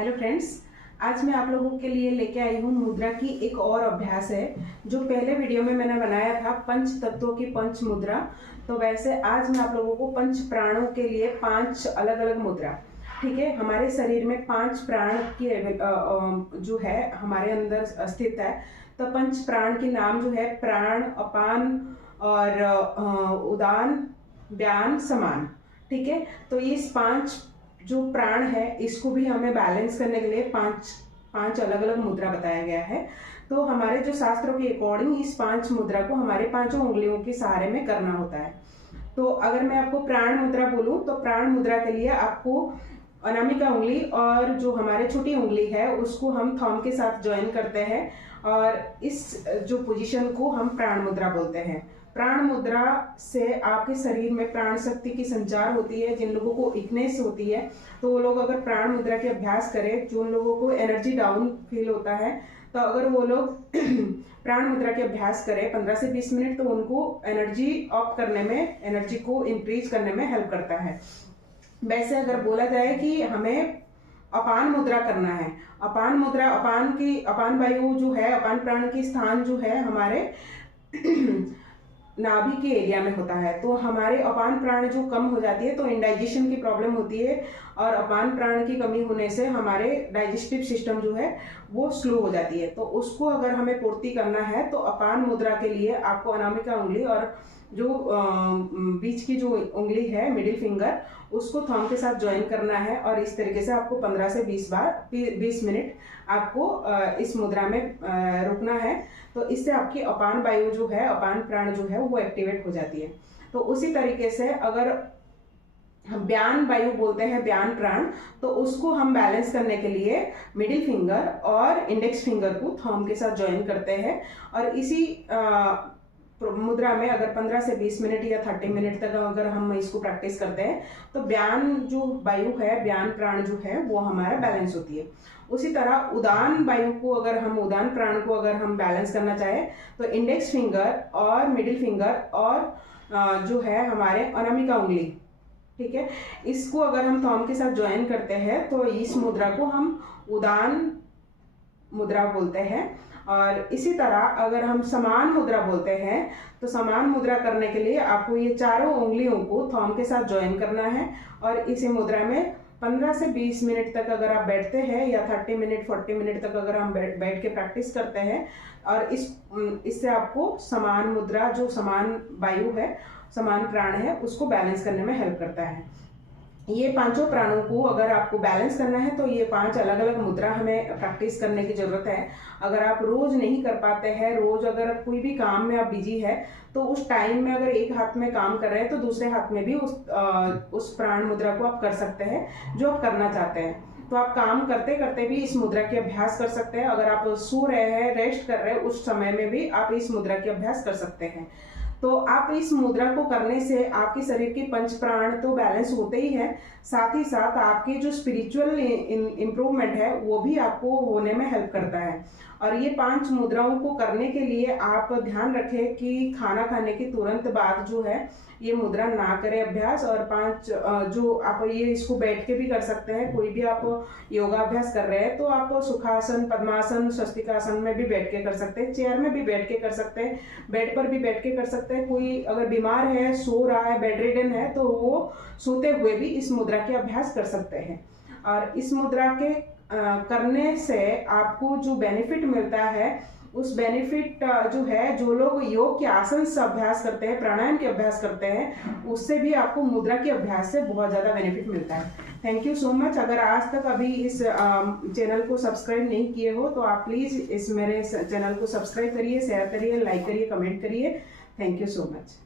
Hello friends, आज मैं आप लोगों के लिए लेके आई हूँ मुद्रा की एक और अभ्यास है। जो पहले वीडियो में मैंने बनाया था पंच तत्वों की पंच मुद्रा, तो वैसे आज मैं आप लोगों को पंच प्राणों के लिए 5 अलग अलग मुद्रा, ठीक है। हमारे शरीर में 5 प्राण की जो है हमारे अंदर स्थित है। तो पंच प्राण के नाम जो है प्राण, अपान और उदान, व्यान, समान, ठीक है। तो इस 5 जो प्राण है इसको भी हमें बैलेंस करने के लिए पांच अलग अलग मुद्रा बताया गया है। तो हमारे जो शास्त्रों के अकॉर्डिंग इस 5 मुद्रा को हमारे 5 उंगलियों के सहारे में करना होता है। तो अगर मैं आपको प्राण मुद्रा बोलूं तो प्राण मुद्रा के लिए आपको अनामिका उंगली और जो हमारे छोटी उंगली है उसको हम थंब के साथ ज्वाइन करते हैं और इस जो पोजीशन को हम प्राण मुद्रा बोलते हैं। प्राण मुद्रा से आपके शरीर में प्राण शक्ति की संचार होती है। जिन लोगों को वीकनेस होती है तो वो लोग अगर प्राण मुद्रा के अभ्यास करें, जो उन लोगों को एनर्जी डाउन फील होता है, तो अगर वो लोग प्राण मुद्रा के अभ्यास करें 15 से 20 मिनट, तो उनको एनर्जी अप करने में, एनर्जी को इंक्रीज करने में हेल्प करता है। वैसे अगर बोला जाए कि हमें अपान मुद्रा करना है, अपान मुद्रा, अपान वायु जो है, अपान प्राण की स्थान जो है हमारे नाभि के एरिया में होता है। तो हमारे अपान प्राण जो कम हो जाती है तो इंडाइजेशन की प्रॉब्लम होती है और अपान प्राण की कमी होने से हमारे डाइजेस्टिव सिस्टम जो है वो स्लो हो जाती है। तो उसको अगर हमें पूर्ति करना है तो अपान मुद्रा के लिए आपको अनामिका उंगली और जो बीच की जो उंगली है मिडिल फिंगर, उसको थंब के साथ ज्वाइन करना है और इस तरीके से आपको 15 से 20 मिनट आपको इस मुद्रा में रुकना है। तो इससे आपकी अपान वायु जो है, अपान प्राण जो है वो एक्टिवेट हो जाती है। तो उसी तरीके से अगर हम व्यान वायु बोलते हैं, व्यान प्राण, तो उसको हम बैलेंस करने के लिए मिडिल फिंगर और इंडेक्स फिंगर को थंब के साथ ज्वाइन करते हैं और इसी मुद्रा में अगर 15 से 20 मिनट या 30 मिनट तक अगर हम इसको प्रैक्टिस करते हैं तो व्यान जो वायु है, व्यान प्राण जो है वो हमारा बैलेंस होती है। उसी तरह उदान वायु को अगर हम, उदान प्राण को अगर हम बैलेंस करना चाहें तो इंडेक्स फिंगर और मिडिल फिंगर और जो है हमारे अनामिका उंगली, ठीक है, इसको अगर हम थंब के साथ ज्वाइन करते हैं तो इस मुद्रा को हम उदान मुद्रा बोलते हैं। और इसी तरह अगर हम समान मुद्रा बोलते हैं तो समान मुद्रा करने के लिए आपको ये चारों उंगलियों को थंब के साथ ज्वाइन करना है और इसी मुद्रा में 15 से 20 मिनट तक अगर आप बैठते हैं या 30 मिनट 40 मिनट तक अगर हम बैठ के प्रैक्टिस करते हैं और इससे आपको समान मुद्रा, जो समान वायु है, समान प्राण है, उसको बैलेंस करने में हेल्प करता है। ये 5 प्राणों को अगर आपको बैलेंस करना है तो ये 5 अलग अलग मुद्रा हमें प्रैक्टिस करने की जरूरत है। अगर आप रोज नहीं कर पाते हैं, रोज अगर कोई भी काम में आप बिजी है तो उस टाइम में अगर एक हाथ में काम कर रहे हैं तो दूसरे हाथ में भी उस प्राण मुद्रा को आप कर सकते हैं जो आप करना चाहते हैं। तो आप काम करते करते भी इस मुद्रा के अभ्यास कर सकते हैं। अगर आप सो रहे हैं, रेस्ट कर रहे हैं, उस समय में भी आप इस मुद्रा के अभ्यास कर सकते हैं। तो आप इस मुद्रा को करने से आपके शरीर के 5 प्राण तो बैलेंस होते ही है, साथ ही साथ आपके जो स्पिरिचुअल इम्प्रूवमेंट है वो भी आपको होने में हेल्प करता है। और ये 5 मुद्राओं को करने के लिए आप ध्यान रखें कि खाना खाने के तुरंत बाद जो है ये मुद्रा ना करें अभ्यास। और 5 जो आप ये इसको बैठ के भी कर सकते हैं। कोई भी आप योगा अभ्यास कर रहे हैं तो आप सुखासन, पद्मासन, स्वस्तिकासन में भी बैठ के कर सकते हैं, चेयर में भी बैठ के कर सकते हैं, बेड पर भी बैठ के कर सकते हैं। कोई अगर बीमार है, सो रहा है, बेड रिडन है, तो वो सोते हुए भी इस मुद्रा के अभ्यास कर सकते हैं। और इस मुद्रा के करने से आपको जो बेनिफिट मिलता है, उस बेनिफिट जो है, जो लोग योग के आसन से अभ्यास करते हैं, प्राणायाम के अभ्यास करते हैं, उससे भी आपको मुद्रा के अभ्यास से बहुत ज़्यादा बेनिफिट मिलता है। Thank you so much. अगर आज तक अभी इस चैनल को सब्सक्राइब नहीं किए हो तो आप प्लीज़ इस मेरे चैनल को सब्सक्राइब करिए, शेयर करिए, लाइक करिए, कमेंट करिए। Thank you so much.